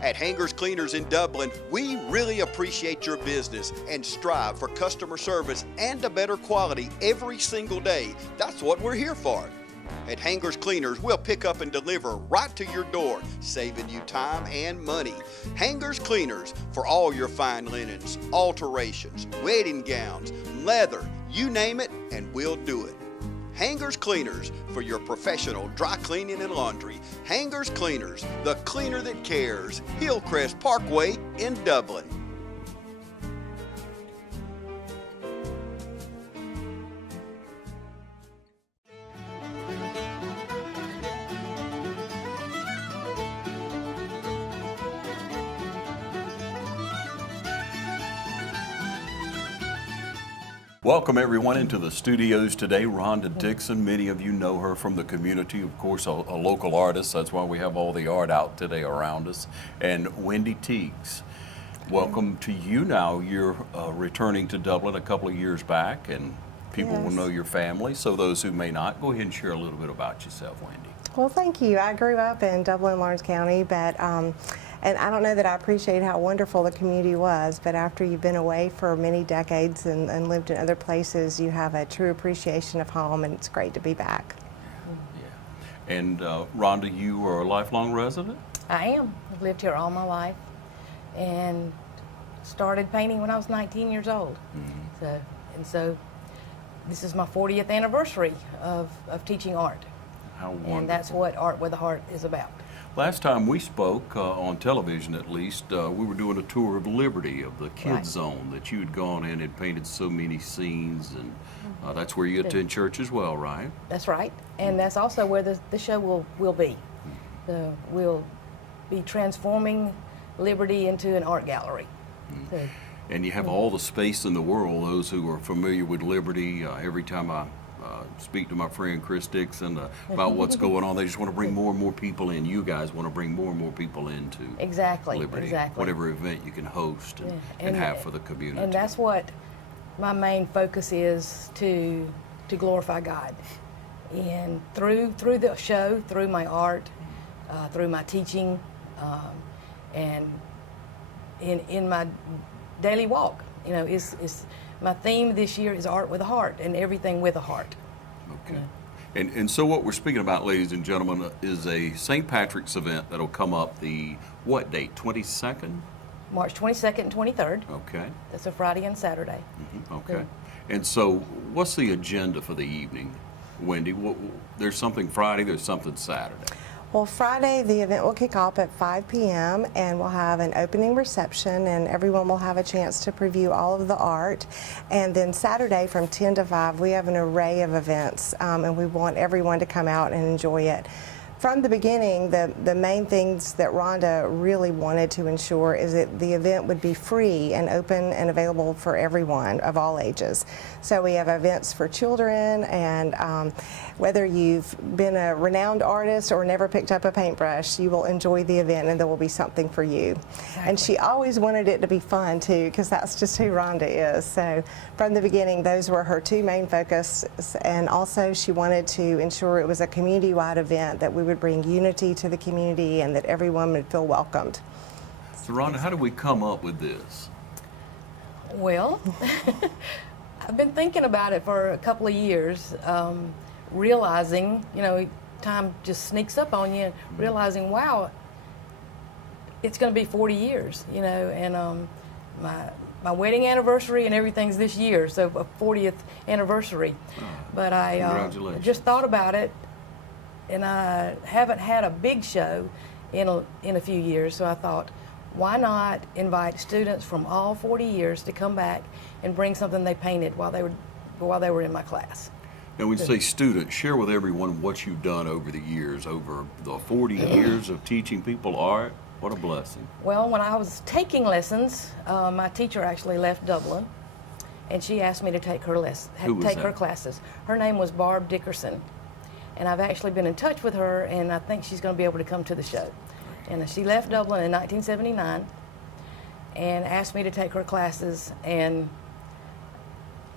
At Hangers Cleaners in Dublin, we really appreciate your business and strive for customer service and a better quality every single day. That's what we're here for. At Hangers Cleaners, we'll pick up and deliver right to your door, saving you time and money. Hangers Cleaners for all your fine linens, alterations, wedding gowns, leather, you name it, and we'll do it. Hangers Cleaners for your professional dry cleaning and laundry. Hangers Cleaners, the cleaner that cares. Hillcrest Parkway in Dublin. Welcome everyone into the studios today. Rhonda Dixon, many of you know her from the community, of course, a local artist. That's why we have all the art out today around us. And Wendy Teagues, welcome to you now. You're returning to Dublin a couple of years back, and people will know your family. So those who may not, go ahead and share a little bit about yourself, Wendy. Well, thank you. I grew up in Dublin, Lawrence County, but and I don't know that I appreciate how wonderful the community was, but after you've been away for many decades and lived in other places, you have a true appreciation of home, and it's great to be back. Yeah. And Rhonda, you are a lifelong resident? I am. I've lived here all my life and started painting when I was 19 years old. So this is my 40th anniversary of teaching art. How wonderful. And that's what Art with a Heart is about. Last time we spoke, on television at least, we were doing a tour of Liberty, of the Kids Zone, that you had gone in and painted so many scenes, and that's where you attend church as well, right? That's right, and that's also where the show will be. We'll be transforming Liberty into an art gallery. And you have all the space in the world. Those who are familiar with Liberty, every time I speak to my friend Chris Dixon about what's going on, they just want to bring more and more people in. You guys want to bring more and more people into Liberty, whatever event you can host and have for the community. And that's what my main focus is, to glorify God. And through the show, through my art, through my teaching, and in my daily walk, you know, is my theme this year is Art with a Heart, and everything with a heart. Okay. And so what we're speaking about, ladies and gentlemen, is a St. Patrick's event that'll come up the, what date, 22nd? March 22nd and 23rd. Okay. That's a Friday and Saturday. Okay. And so what's the agenda for the evening, Wendy? There's something Friday, there's something Saturday. Well, Friday the event will kick off at 5 p.m. and we'll have an opening reception, and everyone will have a chance to preview all of the art. And then Saturday from 10 to 5 we have an array of events, and we want everyone to come out and enjoy it. From the beginning, the main things that Rhonda really wanted to ensure is that the event would be free and open and available for everyone of all ages. So we have events for children, and whether you've been a renowned artist or never picked up a paintbrush, you will enjoy the event, and there will be something for you. Exactly. And she always wanted it to be fun too, because that's just who Rhonda is. So from the beginning, those were her two main focuses, and also she wanted to ensure it was a community-wide event, that we would bring unity to the community and that everyone would feel welcomed. So Rhonda, how did we come up with this? Well, I've been thinking about it for a couple of years, realizing, you know, time just sneaks up on you, realizing, wow, it's going to be 40 years, you know, and my wedding anniversary and everything's this year, so a 40th anniversary. But I just thought about it, and I haven't had a big show in a few years, so I thought, why not invite students from all 40 years to come back and bring something they painted while they were in my class. Now, when you say students, share with everyone what you've done over the years, over the 40 years of teaching people art. What a blessing. Well, when I was taking lessons, my teacher actually left Dublin, and she asked me to take her her classes. Her name was Barb Dickerson, and I've actually been in touch with her, and I think she's going to be able to come to the show. And she left Dublin in 1979 and asked me to take her classes, and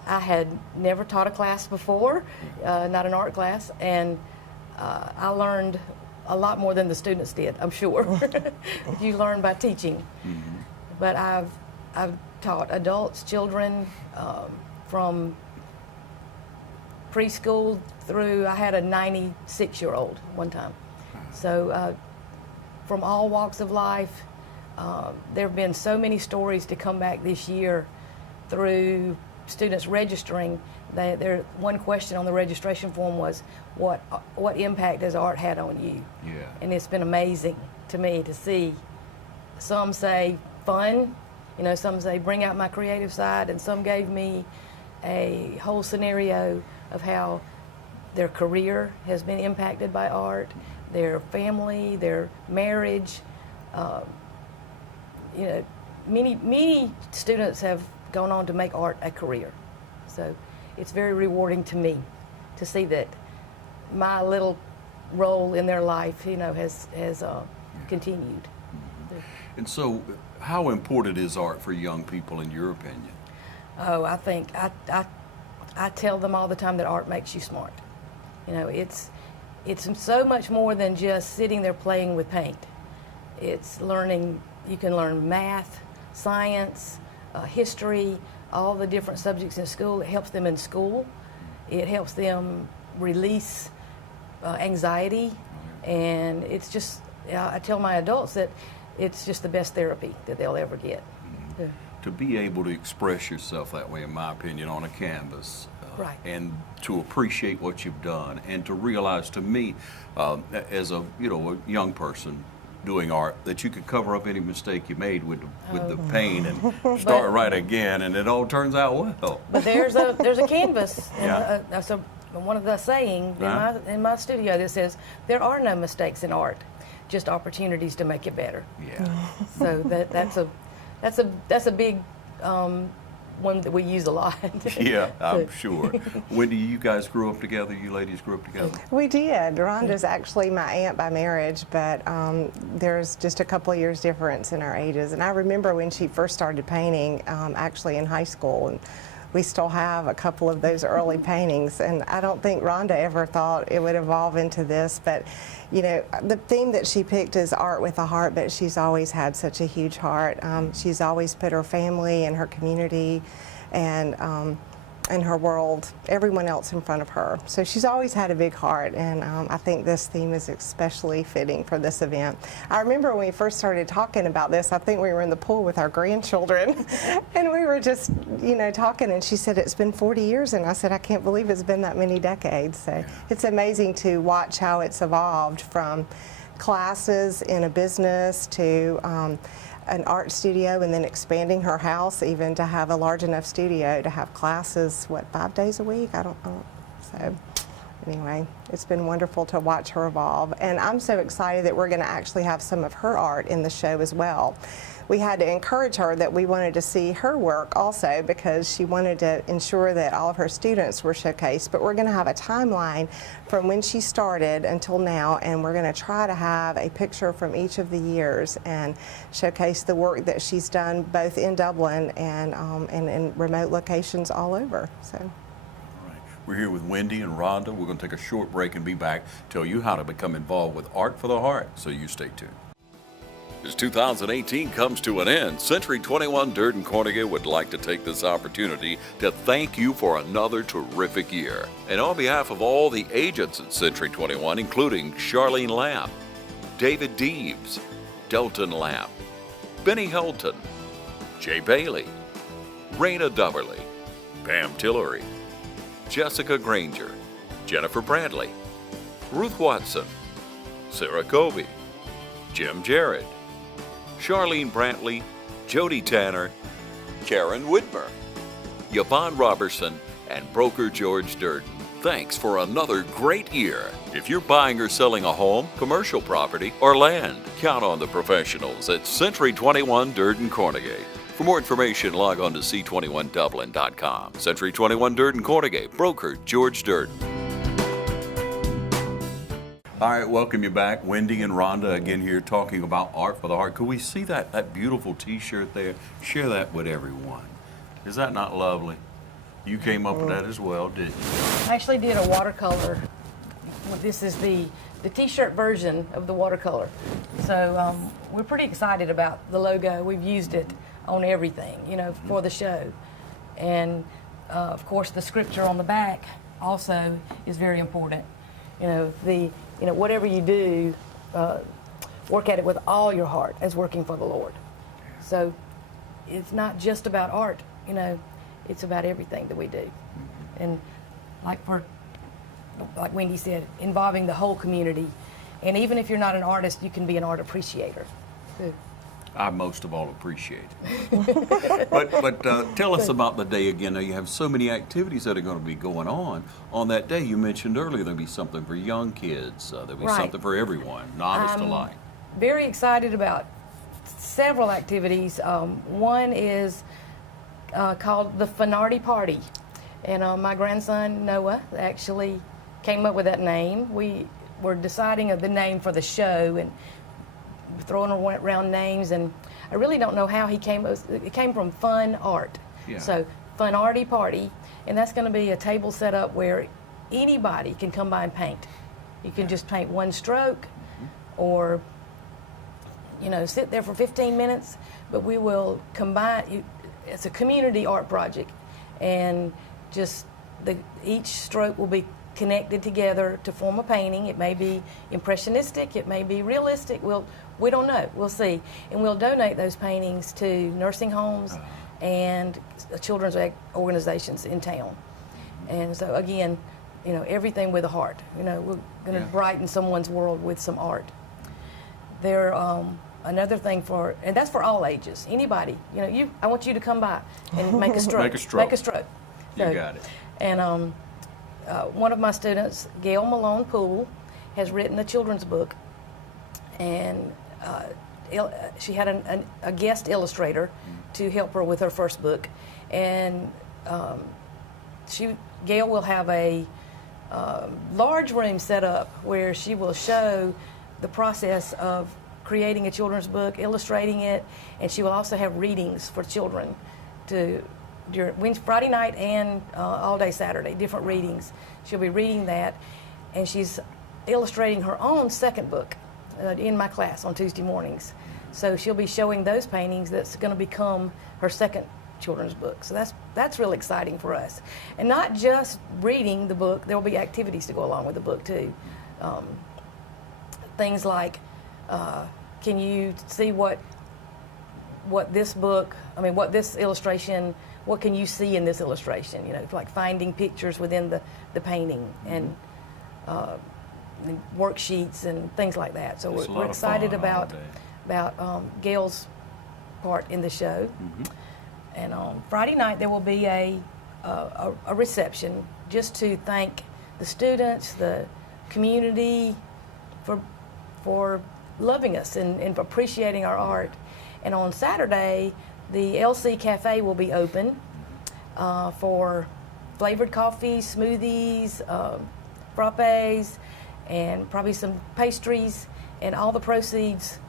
I had never taught a class before, not an art class, and I learned a lot more than the students did, I'm sure. You learn by teaching. Mm-hmm. But I've taught adults, children, from preschool through, I had a 96-year-old one time. So from all walks of life, there have been so many stories to come back this year through students registering. One question on the registration form was, what impact has art had on you? Yeah. And it's been amazing to me to see. Some say fun, some say bring out my creative side, and some gave me a whole scenario of how their career has been impacted by art, their family, their marriage. Many students have gone on to make art a career. So it's very rewarding to me to see that my little role in their life, has continued. And so, how important is art for young people, in your opinion? Oh, I think I tell them all the time that art makes you smart. It's so much more than just sitting there playing with paint. It's learning. You can learn math, science, history, all the different subjects in school. It helps them in school. It helps them release anxiety, and it's just, I tell my adults that it's just the best therapy that they'll ever get. Mm-hmm. To be able to express yourself that way, in my opinion, on a canvas, right. And to appreciate what you've done, and to realize, to me, as a young person doing art, that you could cover up any mistake you made with the paint and start right again, and it all turns out well. But there's a canvas. Yeah. And, that's one of the saying in my studio that says there are no mistakes in art, just opportunities to make it better. Yeah. So that's a big one that we use a lot. Yeah, I'm sure. When you guys grew up together? You ladies grew up together? We did. Rhonda's actually my aunt by marriage, but there's just a couple of years difference in our ages. And I remember when she first started painting, actually in high school, and we still have a couple of those early paintings. And I don't think Rhonda ever thought it would evolve into this, but the theme that she picked is art with a heart, but she's always had such a huge heart. She's always put her family and her community and her world, everyone else in front of her. So she's always had a big heart, and I think this theme is especially fitting for this event. I remember when we first started talking about this, I think we were in the pool with our grandchildren, and we were just, talking, and she said, it's been 40 years, and I said, I can't believe it's been that many decades. So it's amazing to watch how it's evolved from classes in a business to an art studio, and then expanding her house even to have a large enough studio to have classes, 5 days a week? I don't know. So anyway, it's been wonderful to watch her evolve. And I'm so excited that we're going to actually have some of her art in the show as well. We had to encourage her that we wanted to see her work also, because she wanted to ensure that all of her students were showcased. But we're going to have a timeline from when she started until now, and we're going to try to have a picture from each of the years and showcase the work that she's done both in Dublin and in remote locations all over. So. We're here with Wendy and Rhonda. We're going to take a short break and be back, tell you how to become involved with Art for the Heart, so you stay tuned. As 2018 comes to an end, Century 21 Durden Cornegay would like to take this opportunity to thank you for another terrific year. And on behalf of all the agents at Century 21, including Charlene Lamb, David Deeves, Delton Lamb, Benny Helton, Jay Bailey, Raina Duberly, Pam Tillery, Jessica Granger, Jennifer Bradley, Ruth Watson, Sarah Colby, Jim Jarrett, Charlene Brantley, Jody Tanner, Karen Whitmer, Yvonne Robertson, and broker George Durden. Thanks for another great year. If you're buying or selling a home, commercial property, or land, count on the professionals at Century 21 Durden Cornegay. For more information, log on to c21dublin.com. Century 21 Durden Cornegay, broker George Durden. All right, welcome you back. Wendy and Rhonda again here talking about Art for the Heart. Could we see that beautiful t-shirt there? Share that with everyone. Is that not lovely? You came up with that as well, didn't you? I actually did a watercolor. This is the the T-shirt version of the watercolor. So we're pretty excited about the logo. We've used it on everything, you know, for the show. And of course, the scripture on the back also is very important. You know, whatever you do, work at it with all your heart as working for the Lord. So it's not just about art, you know, it's about everything that we do. And like Wendy said, involving the whole community. And even if you're not an artist, you can be an art appreciator too. I most of all appreciate it. but tell us about the day again. Now, you have so many activities that are going to be going on that day. You mentioned earlier there'll be something for young kids. There'll be something for everyone, novice alike. Very excited about several activities. One is called the Finardi Party. And my grandson, Noah, actually came up with that name. We were deciding of the name for the show and throwing around names, and I really don't know how he came. It came from fun art. Yeah. So Finardi Party, and that's going to be a table set up where anybody can come by and paint. You can just paint one stroke, or you know, sit there for 15 minutes. But we will combine. It's a community art project, and just each stroke will be connected together to form a painting. It may be impressionistic, it may be realistic. We don't know. We'll see. And we'll donate those paintings to nursing homes and children's organizations in town. And so again, you know, everything with a heart. You know, we're going to brighten someone's world with some art. There, another thing and that's for all ages. Anybody, you know, I want you to come by and make a stroke. Make a stroke. Make a stroke. You got it. And one of my students, Gail Malone Poole, has written a children's book, and she had a guest illustrator to help her with her first book, and Gail will have a large room set up where she will show the process of creating a children's book, illustrating it, and she will also have readings for children during Friday night and all day Saturday, different readings. She'll be reading that, and she's illustrating her own second book in my class on Tuesday mornings. So she'll be showing those paintings that's going to become her second children's book. So that's really exciting for us. And not just reading the book, there will be activities to go along with the book too. Things like, can you see what this book, what this illustration, what can you see in this illustration? You know, like finding pictures within the painting and worksheets and things like that. So we're excited about Gail's part in the show. And on Friday night there will be a reception just to thank the students, the community for loving us and appreciating our art. And on Saturday, the LC Cafe will be open for flavored coffees, smoothies, frappes, and probably some pastries. And all the proceeds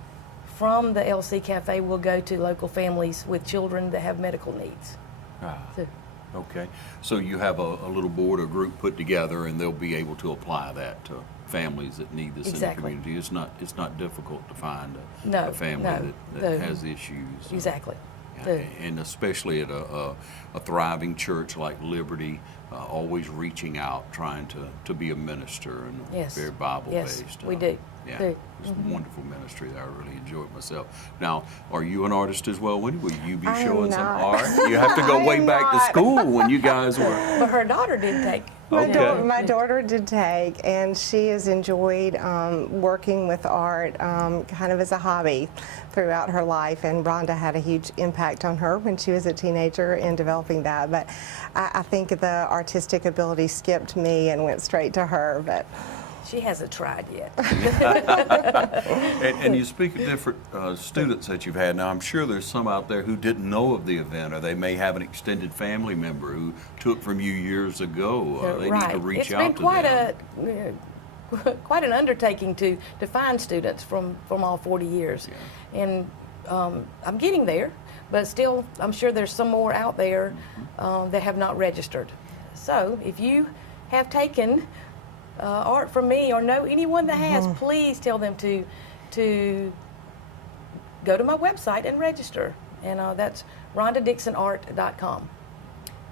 from the LC Cafe will go to local families with children that have medical needs. Okay. So you have a little board or group put together, and they'll be able to apply that to families that need this in the community. It's not difficult to find a family that has issues. Exactly. And especially at a thriving church like Liberty, always reaching out, trying to be a minister and very Bible-based. Yes, we do. Yeah, it's a wonderful ministry that I really enjoyed myself. Now, are you an artist as well, Wendy? Will you be showing some art? You have to go way back to school when you guys were. But her daughter did take. My daughter did take, and she has enjoyed working with art kind of as a hobby throughout her life, and Rhonda had a huge impact on her when she was a teenager in developing that. But I think the artistic ability skipped me and went straight to her. But she hasn't tried yet. And you speak of different students that you've had. Now, I'm sure there's some out there who didn't know of the event, or they may have an extended family member who took from you years ago. They need to reach out to them. It's been quite an undertaking to find students from all 40 years. Yeah. And I'm getting there, but still, I'm sure there's some more out there that have not registered. So if you have taken art from me or know anyone that has, please tell them to go to my website and register. And that's RhondaDixonArt.com.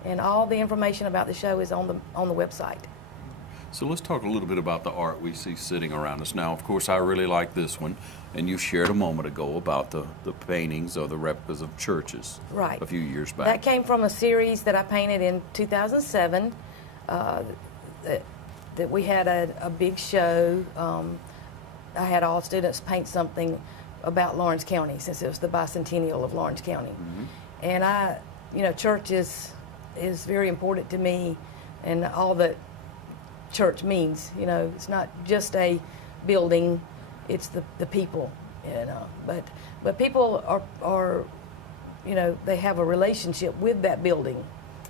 And all the information about the show is on the website. So let's talk a little bit about the art we see sitting around us. Now, of course, I really like this one, and you shared a moment ago about the paintings or the replicas of churches Right. a few years back. That came from a series that I painted in 2007. That we had a big show. I had all students paint something about Lawrence County, since it was the bicentennial of Lawrence County. And church is very important to me, and all that church means. It's not just a building; it's the people. But people are they have a relationship with that building,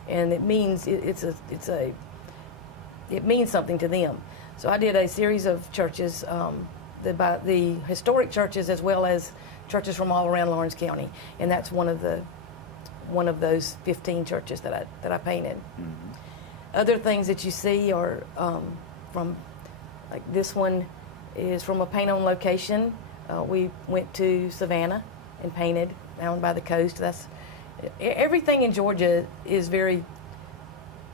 and it means it means something to them. So I did a series of churches, the historic churches as well as churches from all around Lawrence County, and that's one of those 15 churches that I painted. Other things that you see are from, like this one is from a paint on location. We went to Savannah and painted down by the coast. Everything in Georgia is very.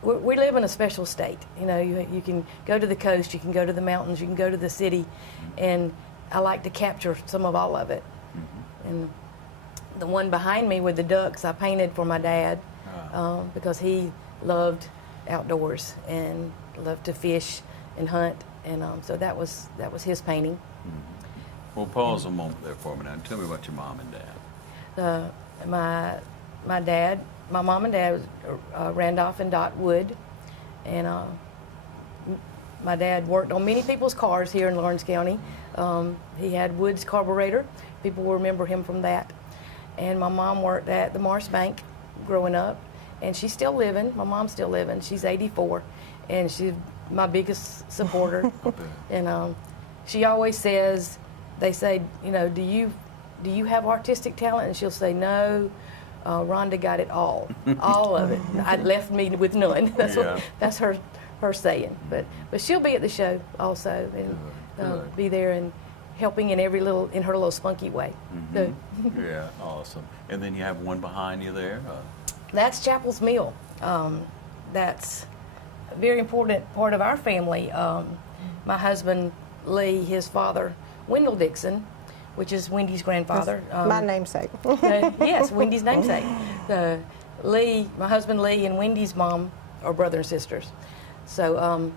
We live in a special state. You can go to the coast, you can go to the mountains, you can go to the city, and I like to capture some of all of it. And the one behind me with the ducks, I painted for my dad because he loved outdoors and loved to fish and hunt, and so that was his painting. Well, pause a moment there for me now and tell me about your mom and dad. My mom and dad was Randolph and Dot Wood, and my dad worked on many people's cars here in Lawrence County. He had Woods Carburetor. People will remember him from that. And my mom worked at the Mars Bank growing up, and she's still living. My mom's still living. She's 84, and she's my biggest supporter. And she always says, they say, do you have artistic talent? And she'll say, no. Rhonda got it all of it. I left me with none. That's her saying. But she'll be at the show also, and be there and helping in her little spunky way. So. Yeah, awesome. And then you have one behind you there. That's Chapel's Mill. That's a very important part of our family. My husband Lee, his father Wendell Dixon, which is Wendy's grandfather. My namesake. Yes, Wendy's namesake. My husband Lee and Wendy's mom are brother and sisters. So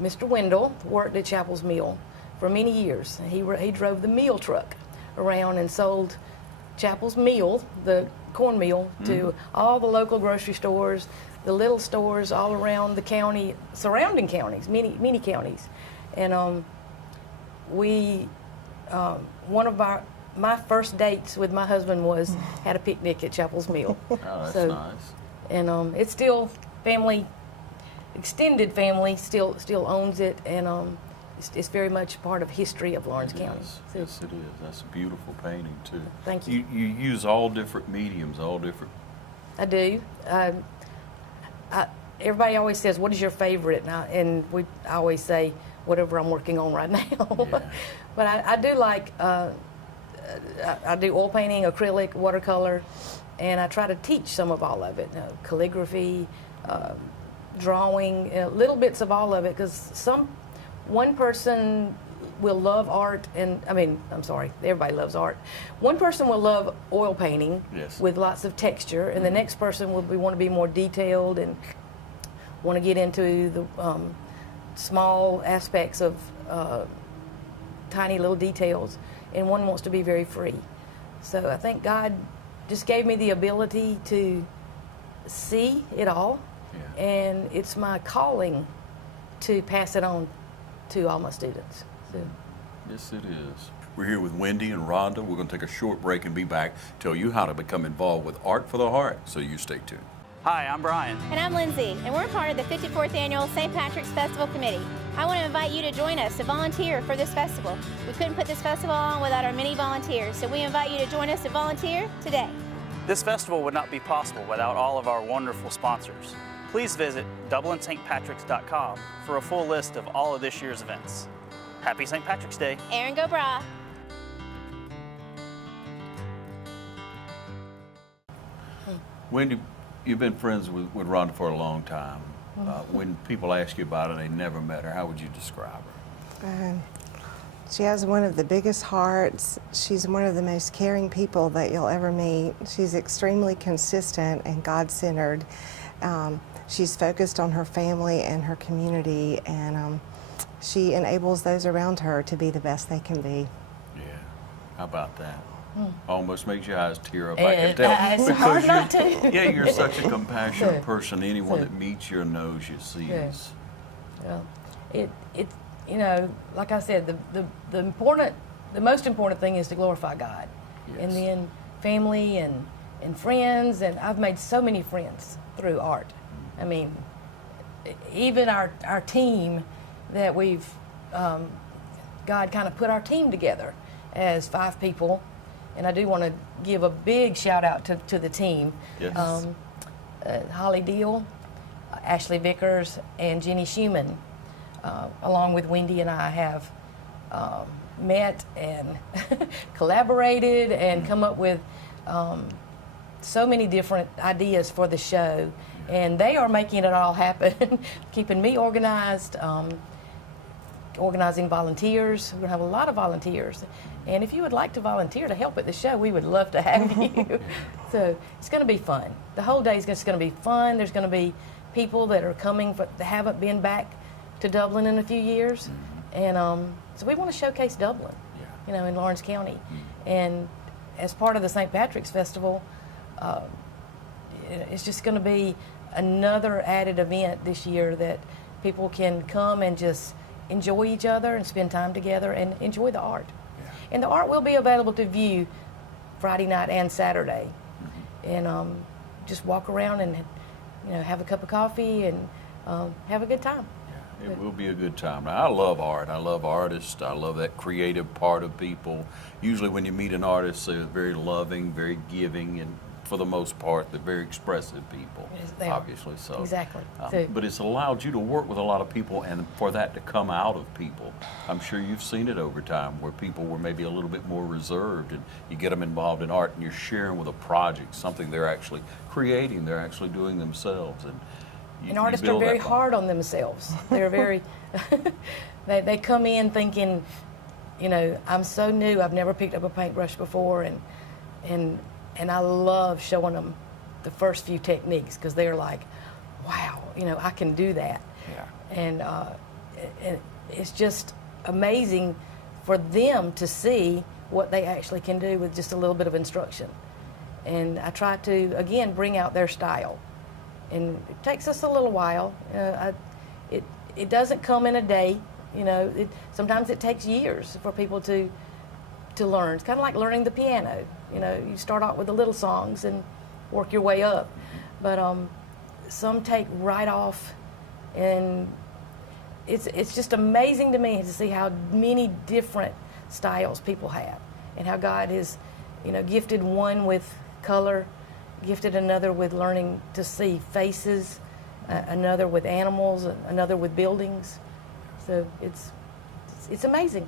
Mr. Wendell worked at Chapel's Mill for many years. He drove the meal truck around and sold Chapel's Mill, the cornmeal, to all the local grocery stores, the little stores all around the county, surrounding counties, many counties. And one of my first dates with my husband was had a picnic at Chapel's Mill. Oh, that's nice. And it's still extended family still owns it, and it's very much part of history of Lawrence County. So, yes, it is. That's a beautiful painting too. Thank you. You use all different mediums, all different. I do. Everybody always says, "What is your favorite?" And I always say, "Whatever I'm working on right now." Yeah. But I do like. I do oil painting, acrylic, watercolor, and I try to teach some of all of it. Calligraphy, drawing, little bits of all of it, because one person will love art, and everybody loves art. One person will love oil painting with lots of texture, and the next person will want to be more detailed and want to get into the small aspects of tiny little details, and one wants to be very free. So I think God just gave me the ability to see it all, and it's my calling to pass it on to all my students. So. Yes, it is. We're here with Wendy and Rhonda. We're going to take a short break and be back, tell you how to become involved with Art for the Heart, so you stay tuned. Hi, I'm Brian. And I'm Lindsay, and we're part of the 54th Annual St. Patrick's Festival Committee. I want to invite you to join us to volunteer for this festival. We couldn't put this festival on without our many volunteers, so we invite you to join us to volunteer today. This festival would not be possible without all of our wonderful sponsors. Please visit DublinStPatricks.com for a full list of all of this year's events. Happy St. Patrick's Day. Aaron Go Bra. Wendy, you've been friends with Rhonda for a long time. When people ask you about her, they never met her. How would you describe her? She has one of the biggest hearts. She's one of the most caring people that you'll ever meet. She's extremely consistent and God-centered. She's focused on her family and her community, and she enables those around her to be the best they can be. Yeah, how about that? Almost makes your eyes tear up. I can tell. It's hard not to. Yeah, you're such a compassionate person. Anyone that meets you knows you sees. Well, it you know, like I said, the most important thing is to glorify God, Yes. and then family and friends, and I've made so many friends through art. I mean, even our team that we've God kind of put our team together as 5 people. And I do want to give a big shout out to the team. Yes. Holly Deal, Ashley Vickers, and Jenny Schumann, along with Wendy and I, have met and collaborated and come up with so many different ideas for the show. And they are making it all happen, keeping me organized, organizing volunteers. We're going to have a lot of volunteers. And if you would like to volunteer to help at the show, we would love to have you. So it's going to be fun. The whole day is just going to be fun. There's going to be people that are coming that haven't been back to Dublin in a few years. And so we want to showcase Dublin, you know, in Lawrence County. And as part of the St. Patrick's Festival, it's just going to be another added event this year that people can come and just enjoy each other and spend time together and enjoy the art. And the art will be available to view Friday night and Saturday. And just walk around and, you know, have a cup of coffee and have a good time. Yeah, it will be a good time. Now, I love art. I love artists. I love that creative part of people. Usually when you meet an artist, they're very loving, very giving, and for the most part, they're very expressive people, Yes, they are. obviously. So, Exactly. But it's allowed you to work with a lot of people, and for that to come out of people. I'm sure you've seen it over time where people were maybe a little bit more reserved, and you get them involved in art, and you're sharing with a project, something they're actually creating, they're actually doing themselves. And artists are very hard on themselves. They're very, they come in thinking, you know, I'm so new, I've never picked up a paintbrush before, and I love showing them the first few techniques because they're like, wow, you know, I can do that. Yeah. And it's just amazing for them to see what they actually can do with just a little bit of instruction. And I try to, again, bring out their style. And it takes us a little while. It doesn't come in a day, you know. Sometimes it takes years for people to learn. It's kind of like learning the piano. You know, you start out with the little songs and work your way up. But some take right off, and it's just amazing to me to see how many different styles people have, and how God has, you know, gifted one with color, gifted another with learning to see faces, another with animals, another with buildings. So it's amazing.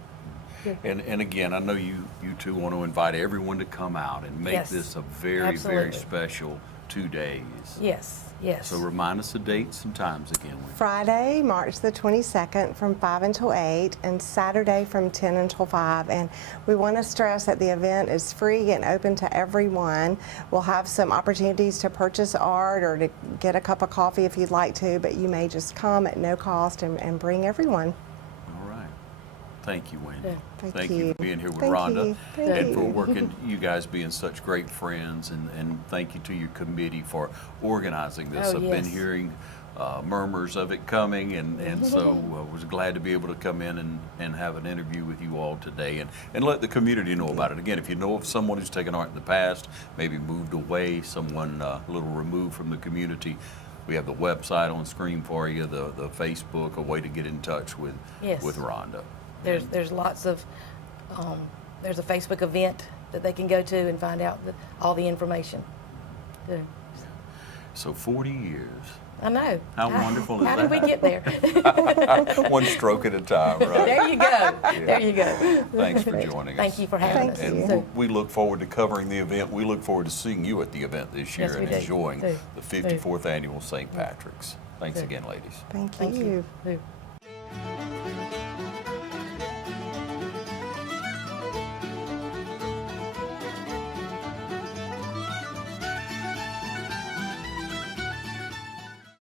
And again, I know you two want to invite everyone to come out and make Yes, this a very, absolutely. very special 2 days. Yes. So remind us the dates and times again. Friday, March the 22nd from 5 until 8, and Saturday from 10 until 5. And we want to stress that the event is free and open to everyone. We'll have some opportunities to purchase art or to get a cup of coffee if you'd like to, but you may just come at no cost and bring everyone. All right. Thank you, Wendy. Yeah. Thank you for being here with Thank Rhonda you. Thank and you. for working, you guys being such great friends, and thank you to your committee for organizing this. Oh, I've yes. been hearing murmurs of it coming, and so was glad to be able to come in and have an interview with you all today and let the community know about it. Again, if you know of someone who's taken art in the past, maybe moved away, someone a little removed from the community, we have the website on screen for you, the Facebook, a way to get in touch with Yes. Rhonda. There's lots of, there's a Facebook event that they can go to and find out all the information. Yeah. So 40 years, I know. How wonderful is How did we that? get there? One stroke at a time, right? There you go. There you go. Thanks for joining us. Thank you for having us. Thank And you. we look forward to covering the event. We look forward to seeing you at the event this year Yes, we and do. enjoying Do. the 54th annual St. Patrick's. Thanks again, ladies. Thank Thank you. you.